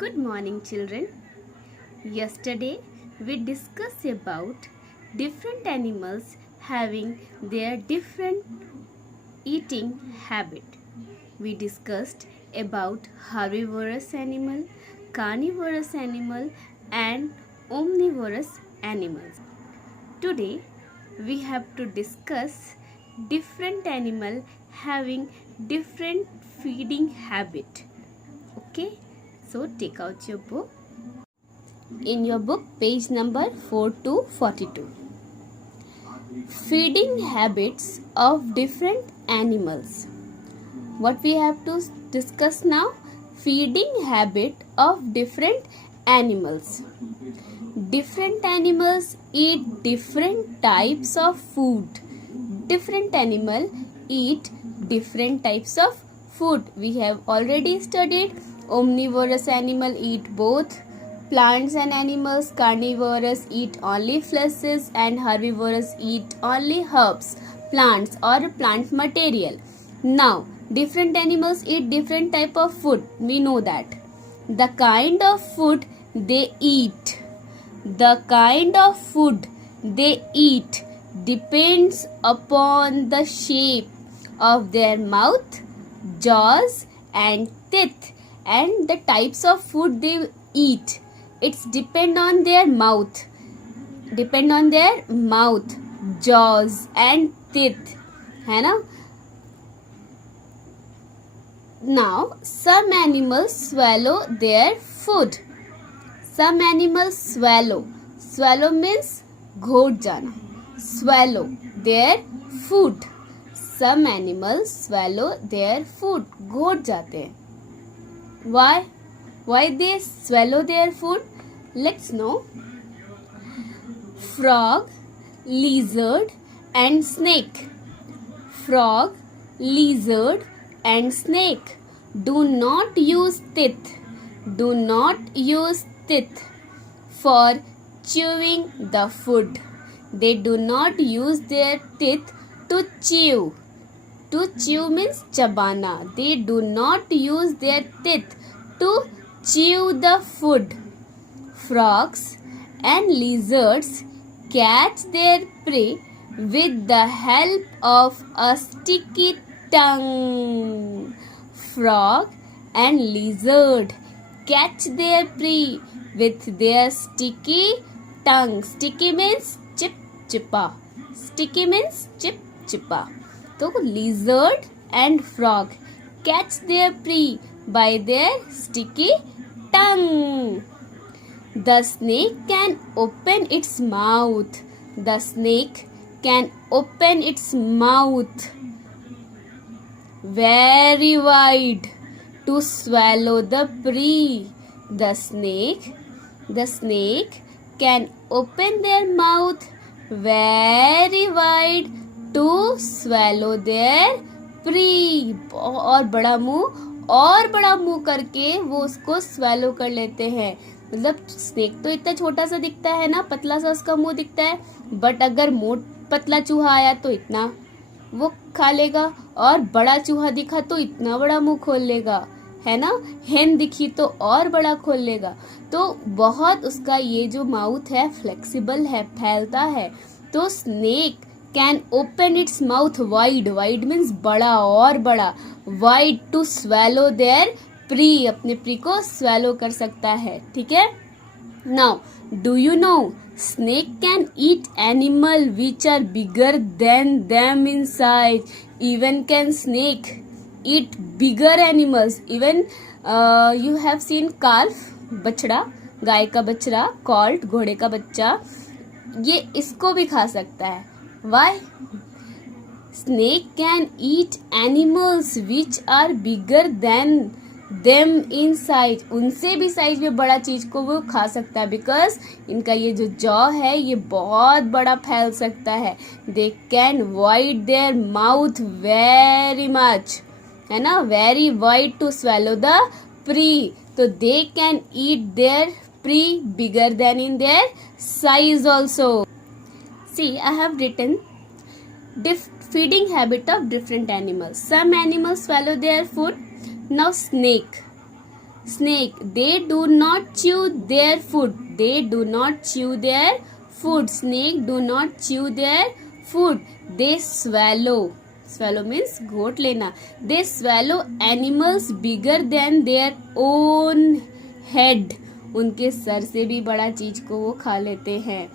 Good morning, children. Yesterday we discussed about different animals having their different eating habit. We discussed about herbivorous animal, carnivorous animal and omnivorous animals. Today we have to discuss different animal having different feeding habit. Okay, so take out your book. In your book, page number 4 to 42. Feeding habits of different animals. What we have to discuss now? Feeding habit of different animals. Different animals eat different types of food. Different animal eat different types of food. We have already studied omnivorous animal eat both plants and animals, carnivorous eat only fleshes and herbivorous eat only herbs, plants or plant material. Now, different animals eat different type of food. We know that. The kind of food they eat, depends upon the shape of their mouth, jaws and teeth and the types of food they eat. It's depend on their mouth, jaws and teeth, है ना? Now, some animals swallow their food. Some animals swallow. Swallow means घोट जाना. Swallow their food. Some animals swallow their food. घोट जाते हैं. Why? Why they swallow their food? Let's know. Frog, lizard and snake. Frog, lizard and snake do not use teeth. For chewing the food. They do not use their teeth to chew. To chew means chabana. They do not use their teeth to chew the food. Frogs and lizards catch their prey with the help of a sticky tongue. Frog and lizard catch their prey with their sticky tongue. Sticky means chip-chippa. So lizard and frog catch their prey by their sticky tongue. The snake can open its mouth. Very wide to swallow the prey. The snake can open their mouth very wide to swallow their prey. और बड़ा मुंह करके वो उसको swallow कर लेते हैं. मतलब स्नेक तो इतना छोटा सा दिखता है ना, पतला सा उसका मुंह दिखता है, बट अगर पतला चूहा आया तो इतना वो खा लेगा और बड़ा चूहा दिखा तो इतना बड़ा मुंह खोल लेगा, है ना. हेन दिखी तो और बड़ा खोल लेगा. तो बहुत उसका ये जो माउथ है फ्लेक्सिबल है, फैलता है. तो snake can open its mouth wide means बड़ा और बड़ा, wide to swallow their prey, अपने प्री को स्वेलो कर सकता है. ठीक है. Now do you know snake can eat animal which are bigger than them in size. Even can snake eat bigger animals. Even you have seen calf, बछड़ा, गाय का बछड़ा, colt, घोड़े का बच्चा, ये इसको भी खा सकता है. Why? Snake can eat animals which are bigger than them in size. उनसे भी साइज में बड़ा चीज को वो खा सकता है, बिकॉज इनका ये जो जॉ है ये बहुत बड़ा फैल सकता है. They can wide their mouth very much, है ना, very wide to swallow the prey. तो they can eat their prey bigger than in their size also. See, I have written feeding habit of different animals. Some animals swallow their food. Now snake snake, they do not chew their food. They do not chew their food. Snake do not chew their food. They swallow. Swallow means घोट लेना. They swallow animals bigger than their own head. उनके sir से भी बड़ा चीज को वो खा लेते हैं.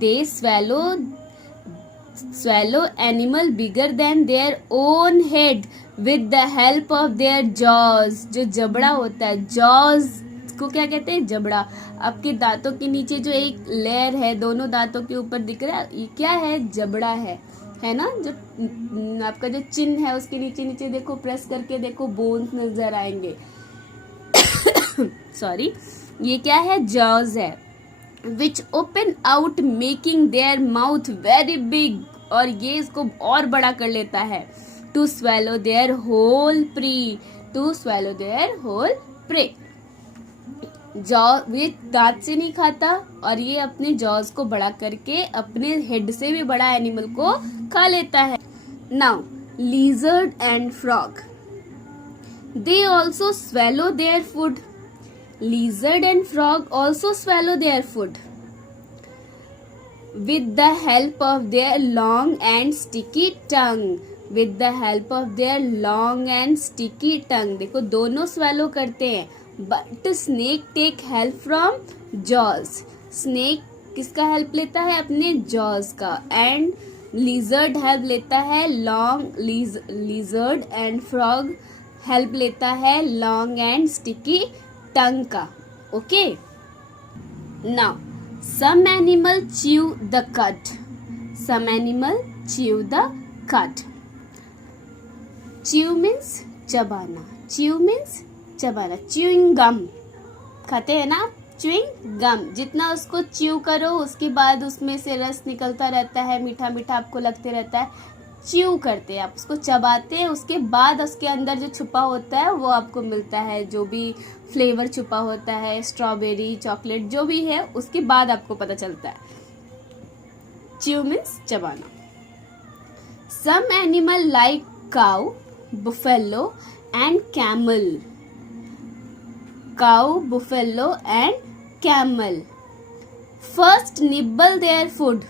They swallow animal bigger than their own head with the help of their jaws. जो जबड़ा होता है, jaws को क्या कहते हैं? जबड़ा. आपके दांतों के नीचे जो एक लेयर है, दोनों दांतों के ऊपर दिख रहा है, ये क्या है? जबड़ा है ना. जो आपका जो चिन है उसके नीचे नीचे देखो, प्रेस करके देखो, बोन्स नजर आएंगे. सॉरी, ये क्या है? jaws है. which open out making their mouth very big. और ये इसको और बड़ा कर लेता है. to swallow their whole prey. to swallow their whole prey. ये दांत से नहीं खाता और ये अपने जॉज को बड़ा करके अपने हेड से भी बड़ा एनिमल को खा लेता है. Now lizard and frog, they also swallow their food. Lizard and frog also swallow their food with the help of their long and sticky tongue. With the help of their long and sticky tongue. देखो दोनों swallow करते हैं. But snake take help from jaws. Snake किसका help लेता है? अपने jaws का. And lizard help लेता है long. Lizard and frog help लेता है long and sticky tongue का. Okay. Now some animal chew the cud. Some animal chew the cud. Chew means चबाना. Chew means चबाना. Chewing gum खाते हैं ना. Chewing gum, जितना उसको chew करो उसके बाद उसमें से रस निकलता रहता है, मीठा मीठा आपको लगते रहता है. च्यू करते हैं, आप उसको चबाते हैं, उसके बाद उसके अंदर जो छुपा होता है वो आपको मिलता है. जो भी फ्लेवर छुपा होता है, स्ट्रॉबेरी, चॉकलेट, जो भी है, उसके बाद आपको पता चलता है. च्यू मीन्स चबाना. Some animal like cow, buffalo and camel. Cow, buffalo and camel first nibble their food.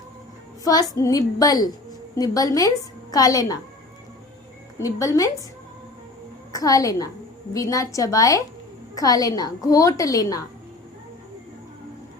First nibble. Nibble means खा लेना. निब्बल मीन्स खा लेना, बिना चबाए खा लेना, घोट लेना.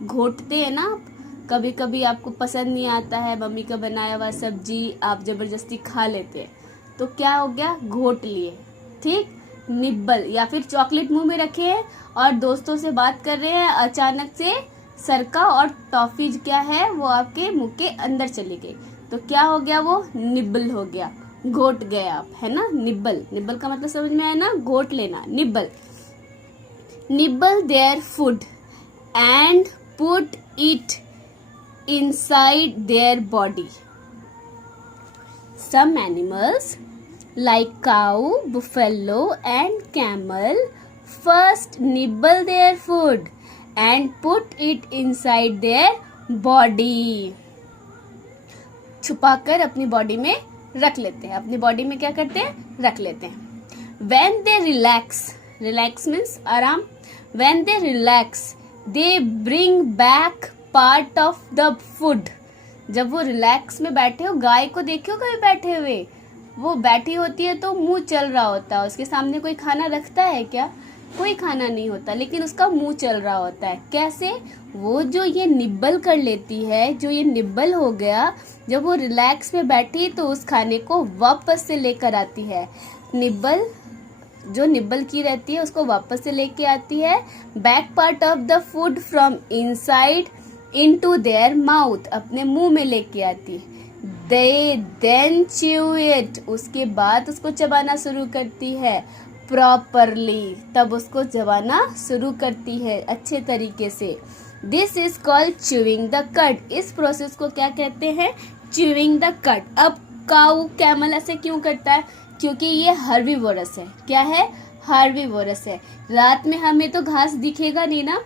घोटते हैं ना आप. कभी कभी आपको पसंद नहीं आता है मम्मी का बनाया हुआ सब्जी, आप जबरदस्ती खा लेते हैं, तो क्या हो गया? घोट लिए. ठीक. निब्बल. या फिर चॉकलेट मुंह में रखे हैं और दोस्तों से बात कर रहे हैं, अचानक से सरका और टॉफी क्या है वो आपके मुंह के अंदर चली गई, तो क्या हो गया? वो निब्बल हो गया, घोट गए आप, है ना. निब्बल. निब्बल का मतलब समझ में आया ना? घोट लेना. Nibble. Nibble their food and put it inside their body. Some animals like cow, buffalo and camel first nibble their food and put it inside their body. छुपाकर अपनी बॉडी में रख लेते हैं. अपनी बॉडी में क्या करते हैं? रख लेते हैं. When they relax, relax means आराम. When they relax, they bring back part of the food. जब वो रिलैक्स में बैठे हो, गाय को देखो कभी बैठे हुए, वो बैठी होती है तो मुंह चल रहा होता है, उसके सामने कोई खाना रखता है क्या? कोई खाना नहीं होता, लेकिन उसका मुंह चल रहा होता है. कैसे? वो जो ये निब्बल कर लेती है, जो ये निब्बल हो गया, जब वो रिलैक्स में बैठी तो उस खाने को वापस से लेकर आती है. निब्बल जो निब्बल की रहती है उसको वापस से लेके आती है. Back part of the food from inside into their mouth, अपने मुंह में लेके आती है. They then chew it, उसके बाद उसको चबाना शुरू करती है. प्रॉपरली, तब उसको चबाना शुरू करती है अच्छे तरीके से. This is called chewing the cut. इस प्रोसेस को क्या कहते हैं? Chewing the cut. अब काऊ, कैमल ऐसे क्यों करता है? क्योंकि ये हर्बीवोरस है. क्या है? हर्बीवोरस है. रात में हमें तो घास दिखेगा नहीं ना,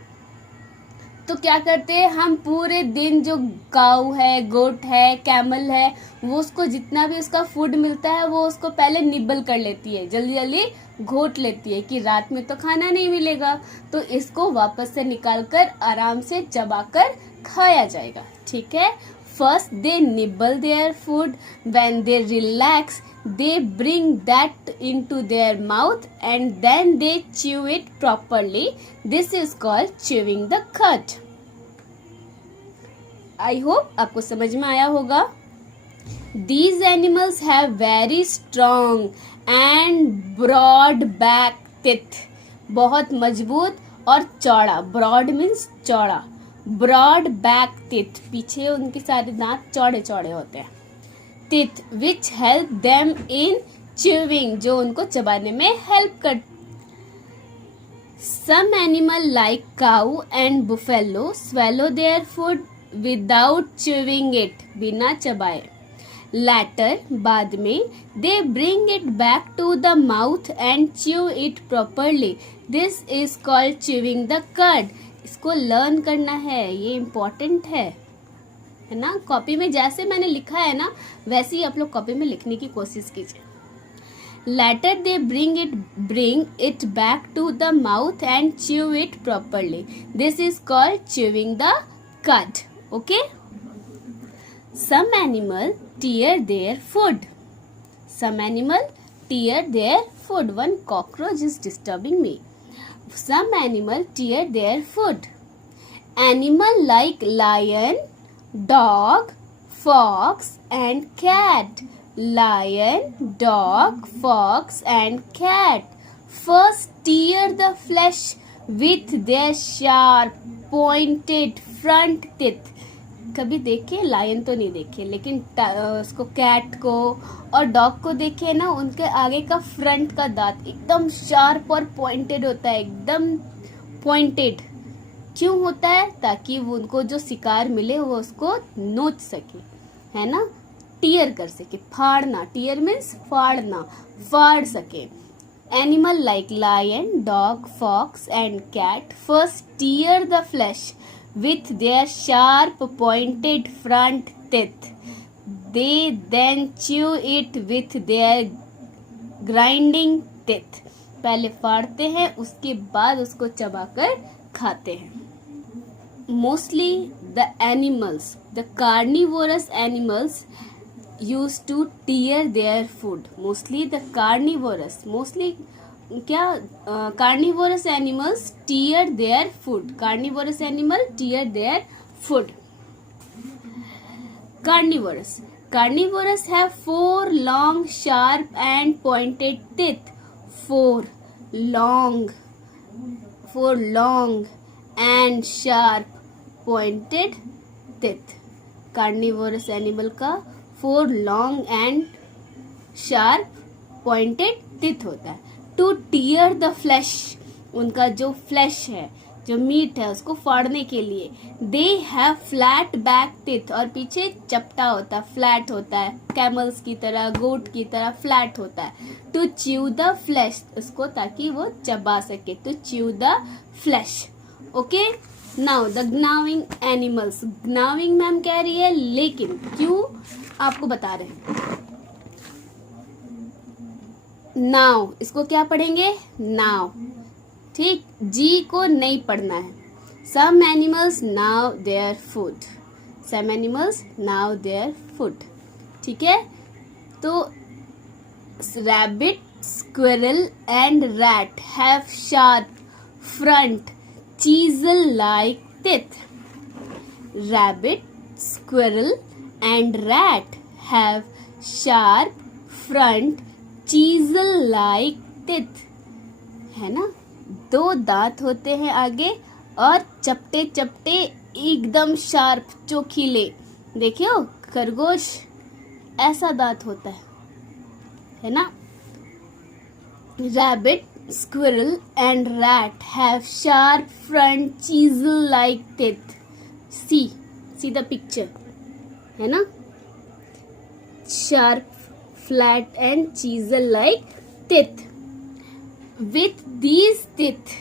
तो क्या करते हैं हम? पूरे दिन जो काऊ है, गोट है, कैमल है, वो उसको जितना भी उसका फूड मिलता है वो उसको पहले निब्बल कर लेती है, जल्दी जल्दी घोट लेती है कि रात में तो खाना नहीं मिलेगा, तो इसको वापस से निकालकर आराम से चबाकर खाया जाएगा। ठीक है। First they nibble their food, when they relax they bring that into their mouth and then they chew it properly. This is called chewing the cud. I hope आपको समझ में आया होगा। These animals have very strong and broad back teeth. बहुत मजबूत और चौड़ा, broad means चौड़ा, broad back teeth, पीछे उनके सारे दांत चौड़े चौड़े होते हैं। teeth which help them in chewing, जो उनको चबाने में हेल्प कर। Some animal like cow and buffalo swallow their food without chewing it, बिना चबाए। Later, बाद में they bring it back to the mouth and chew it properly. This is called chewing the cud. इसको learn करना है, ये important है ना। Copy में जैसे मैंने लिखा है ना, वैसे ही आप लोग कॉपी में लिखने की कोशिश कीजिए। Later they bring it back to the mouth and chew it properly. This is called chewing the cud. Okay? Some animal tear their food. Some animal tear their food. One cockroach is disturbing me. Some animal tear their food. Animal like lion, dog, fox and cat. Lion, dog, fox and cat first tear the flesh with their sharp pointed front teeth. कभी देखे? Lion तो नहीं देखे, लेकिन उसको cat को और dog को देखे ना, उनके आगे का फ्रंट का दांत एकदम शार्प और पॉइंटेड होता है, एकदम पॉइंटेड। क्यों होता है? ताकि वो उनको जो शिकार मिले वो उसको नोच सके, है ना, टीयर कर सके, फाड़ना। टीयर मीन्स फाड़ना, फाड़ सके। Animal like lion, dog, fox and cat first tear the flesh with their sharp pointed front teeth. They then chew it with their grinding teeth. पहले फाड़ते हैं, उसके बाद उसको चबाकर खाते हैं। Mostly the animals, the carnivorous animals used to tear their food. Mostly the carnivorous, mostly क्या carnivorous animals tear their food. Carnivorous animal tear their food. Carnivorous have 4 long, sharp and pointed teeth. 4 long and sharp pointed teeth. Carnivorous animal का 4 long and sharp pointed teeth होता है। Two tier the flash, उनका जो flash है, जो meet है, उसको फाड़ने के लिए। They have flat back teeth, और पीछे चपटा होता है, फ्लैट होता है, कैमल्स की तरह, गोट की तरह फ्लैट होता है। टू च्यू द फ्लैश, उसको ताकि वो चबा सके, to chew the flesh. Okay, now the gnawing animals. Gnawing ma'am कह रही है, लेकिन क्यों आपको बता रहे हैं। नाउ, इसको क्या पढ़ेंगे? नाउ, ठीक, जी को नहीं पढ़ना है। Some animals gnaw their food, some animals gnaw their food, ठीक है। तो rabbit, squirrel and rat have sharp front chisel like teeth. Rabbit, squirrel and rat have sharp front chisel like teeth, है ना। 2 दांत होते हैं आगे और चपटे चपटे एकदम शार्प, चोखीले। देखियो, खरगोश ऐसा दांत होता है ना। Rabbit, squirrel and rat have sharp front chisel like teeth. See the picture, है ना, sharp, flat and chisel like teeth. With these teeth,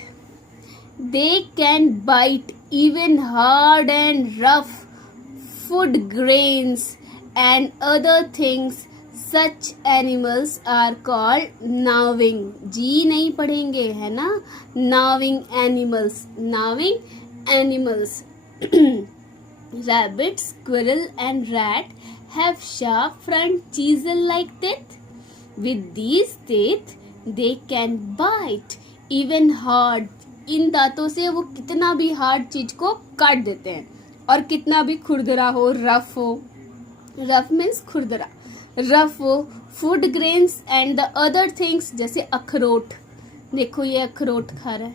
they can bite even hard and rough food grains and other things Such animals are called gnawing. जी नहीं पढ़ेंगे है ना, gnawing animals, gnawing animals. Rabbit, squirrel and rat have sharp front chisel-like teeth. With these teeth, they can bite even hard. इन दांतों से वो कितना भी hard चीज को काट देते हैं, और कितना भी खुरदरा हो, रफ हो, रफ मीन्स खुरदरा, रफ हो, food grains and the other things, जैसे अखरोट. देखो ये अखरोट खा रहा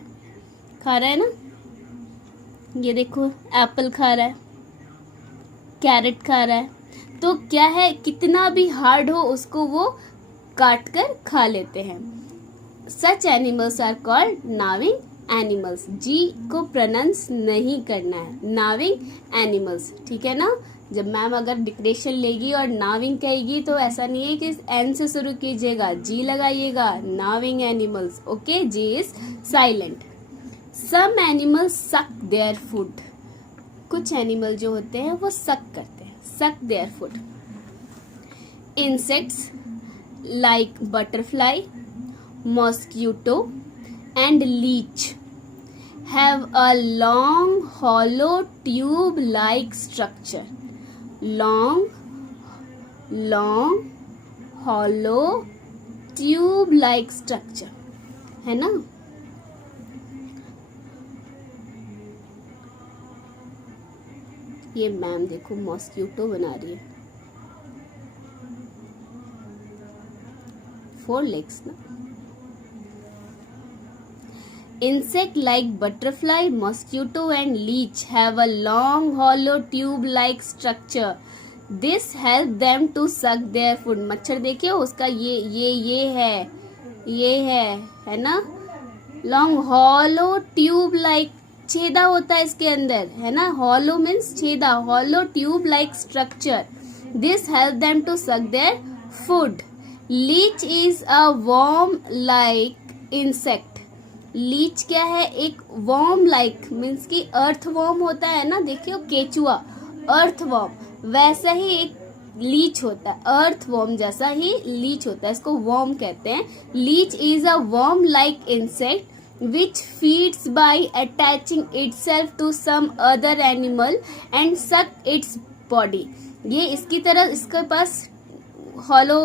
है ना, ये देखो एप्पल खा रहा है, कैरेट खा रहा है. तो क्या है, कितना भी हार्ड हो उसको वो काट कर खा लेते हैं. Such animals are called gnawing animals. G को प्रोनाउंस नहीं करना है, नाविंग एनिमल्स, ठीक है ना. जब मैम अगर डिक्टेशन लेगी और नाविंग कहेगी तो ऐसा नहीं है कि एन से शुरू कीजिएगा, जी लगाइएगा. Gnawing animals. Okay, G is silent. Some animals suck their food. कुछ एनिमल जो होते हैं वो सक करते हैं, suck their food. Insects like butterfly, mosquito and leech have a long hollow tube like structure. Long hollow tube like structure, है ना. ये मैम देखो मॉस्किटो बना रही है, 4 legs ना. Insect like butterfly, mosquito and leech have a long hollow tube like structure. This help them to suck their food. मच्छर देखिए उसका ये है ना, long hollow tube like, छेदा होता है इसके अंदर, है ना. hollow means छेदा, hollow tube like structure. This help them to suck their food. Leech is a worm like insect. Leech क्या है, एक वर्म लाइक मीन्स की अर्थ वर्म होता है ना, देखियो केचुआ, अर्थ वर्म, वैसा ही एक लीच होता है, अर्थ वर्म जैसा ही लीच होता है, इसको वर्म कहते हैं. Leech is a worm like insect which feeds by attaching itself to some other animal and suck its body. ये इसकी तरह, इसके पास हॉलो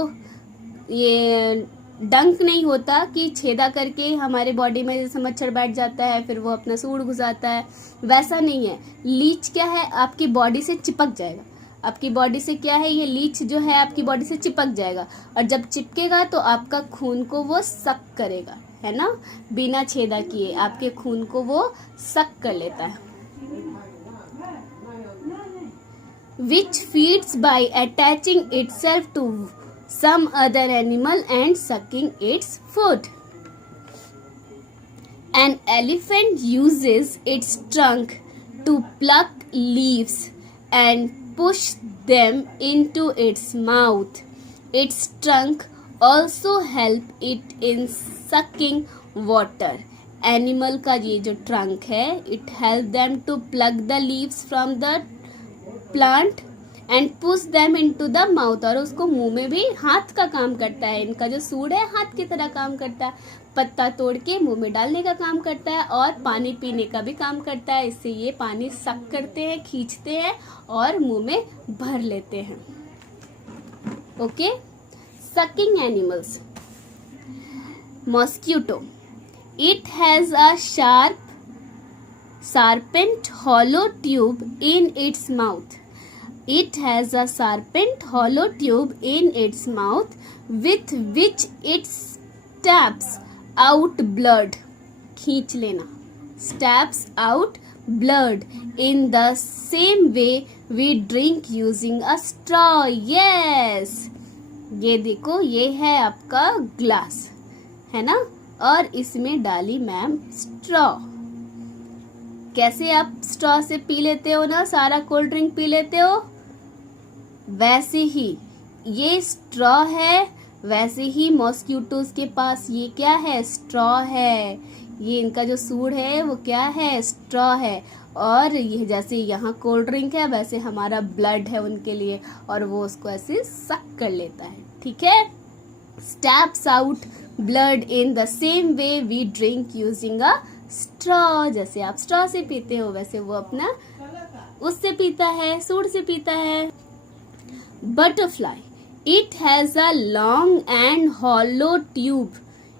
ये डंक नहीं होता कि छेदा करके हमारे बॉडी में जैसे मच्छर बैठ जाता है फिर वो अपना सूंड घुसाता है, वैसा नहीं है. लीच क्या है, आपकी बॉडी से चिपक जाएगा. आपकी बॉडी से क्या है, ये लीच जो है आपकी बॉडी से चिपक जाएगा, और जब चिपकेगा तो आपका खून को वो सक करेगा, है ना, बिना छेदा किए आपके खून को वो सक कर लेता है. Which feeds by attaching itself to some other animal and sucking its food. An elephant uses its trunk to pluck leaves and push them into its mouth. Its trunk also help it in sucking water. Animal का ये जो trunk है, it help them to pluck the leaves from the plant and push them into the mouth. और उसको मुंह में भी हाथ का काम करता है. इनका जो सूंड है हाथ की तरह काम करता है, पत्ता तोड़ के मुंह में डालने का काम करता है और पानी पीने का भी काम करता है. इससे ये पानी सक करते हैं, खींचते हैं और मुंह में भर लेते हैं. Okay, sucking animals. Mosquito, it has a sharpened hollow tube in its mouth. It has a sharpened hollow tube in its mouth with which it stabs out blood. खींच लेना, stabs out blood. In the same way we drink using a straw. Yes, ये देखो, ये है आपका glass, है ना, और इसमें डाली मैम स्ट्रॉ. कैसे आप स्ट्रॉ से पी लेते हो ना, सारा कोल्ड ड्रिंक पी लेते हो, वैसे ही ये स्ट्रॉ है. वैसे ही मॉस्किटोज के पास ये क्या है, स्ट्रॉ है. ये इनका जो सूंड है वो क्या है, स्ट्रॉ है. और ये जैसे यहाँ कोल्ड ड्रिंक है वैसे हमारा ब्लड है उनके लिए, और वो उसको ऐसे सक कर लेता है. ठीक है। Sucks out blood in the same way we drink using a straw, जैसे आप स्ट्रॉ से पीते हो वैसे वो अपना उससे पीता है, सूंड से पीता है। Butterfly, it has a long and hollow tube,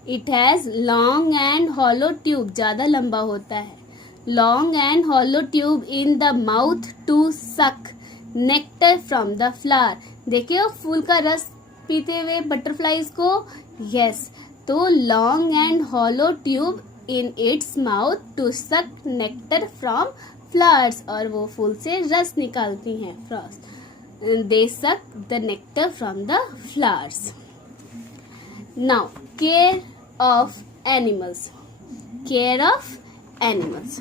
it has long and hollow tube, ज्यादा लंबा होता है, long and hollow tube in the mouth to suck nectar from the flower. देखिए फूल का रस पीते हुए बटरफ्लाईज को, यस, तो long and hollow tube in its mouth to suck nectar from flowers, और वो फूल से रस निकालती हैं, they suck the nectar from the flowers. Now care of animals, care of animals,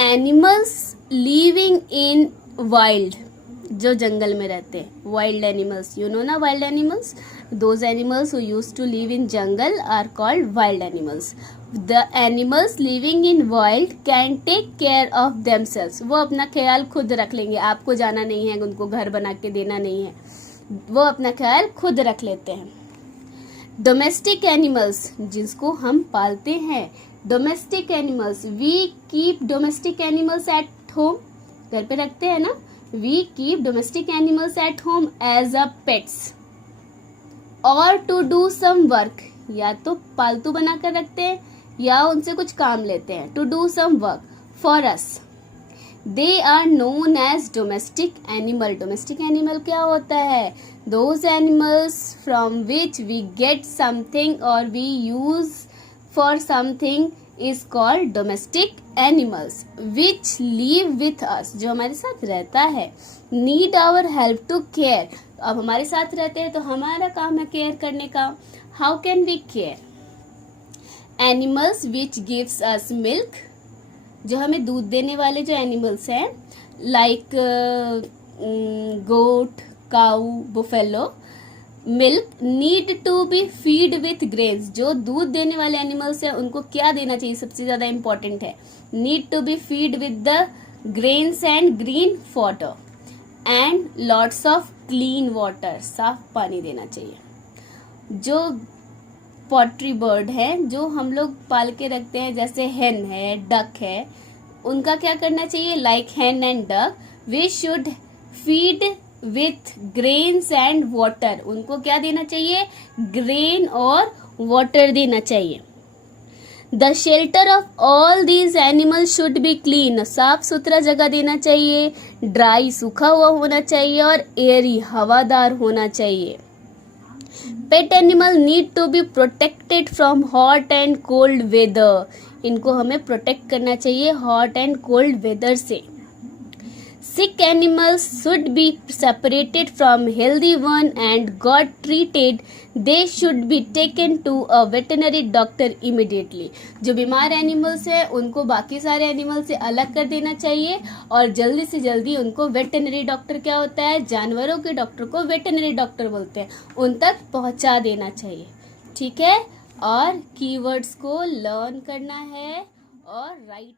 animals living in wild, जो जंगल में रहते हैं, वाइल्ड एनिमल्स, यू नो ना wild animals, those animals who used to live in jungle are called wild animals. The animals living in wild can take care of themselves, वो अपना ख्याल खुद रख लेंगे, आपको जाना नहीं है, उनको घर बना के देना नहीं है, वो अपना ख्याल खुद रख लेते हैं। डोमेस्टिक एनिमल्स, जिसको हम पालते हैं, domestic animals, we keep domestic animals at home, घर पे रखते हैं ना, we keep domestic animals at home as a pets और टू डू सम वर्क, या तो पालतू बनाकर रखते हैं या उनसे कुछ काम लेते हैं, to do some work for us, they are known as domestic animal. Domestic animal क्या होता है? Those animals from which we get something और we use for something is called domestic animals which live with us, जो हमारे साथ रहता है, need our help to care, अब हमारे साथ रहते हैं तो हमारा काम है केयर करने का। how can we care? animals which gives us milk, जो हमें दूध देने वाले जो एनिमल्स हैं, like goat, cow, buffalo, milk need to be feed with grains, जो दूध देने वाले एनिमल्स हैं उनको क्या देना चाहिए, सबसे ज्यादा इंपॉर्टेंट है, need to be feed with the grains and green fodder and lots of clean water, साफ पानी देना चाहिए। जो पोल्ट्री बर्ड है जो हम लोग पाल के रखते हैं, जैसे हेन है, डक है, उनका क्या करना चाहिए, like hen and duck we should feed with grains and water, उनको क्या देना चाहिए, ग्रेन और वाटर देना चाहिए। The shelter of all these animals should be clean, साफ सुथरा जगह देना चाहिए, ड्राई सूखा हुआ होना चाहिए और एयरी हवादार होना चाहिए। Pet animal need to be protected from hot and cold weather, इनको हमें प्रोटेक्ट करना चाहिए हॉट एंड कोल्ड वेदर से। Sick animals should be separated from healthy one and got treated. They should be taken to a veterinary doctor immediately. जो बीमार animals हैं उनको बाकी सारे एनिमल से अलग कर देना चाहिए और जल्दी से जल्दी उनको वेटरनरी डॉक्टर, क्या होता है, जानवरों के डॉक्टर को वेटरनरी डॉक्टर बोलते हैं, उन तक पहुंचा देना चाहिए। ठीक है, और कीवर्ड्स को लर्न करना है और राइट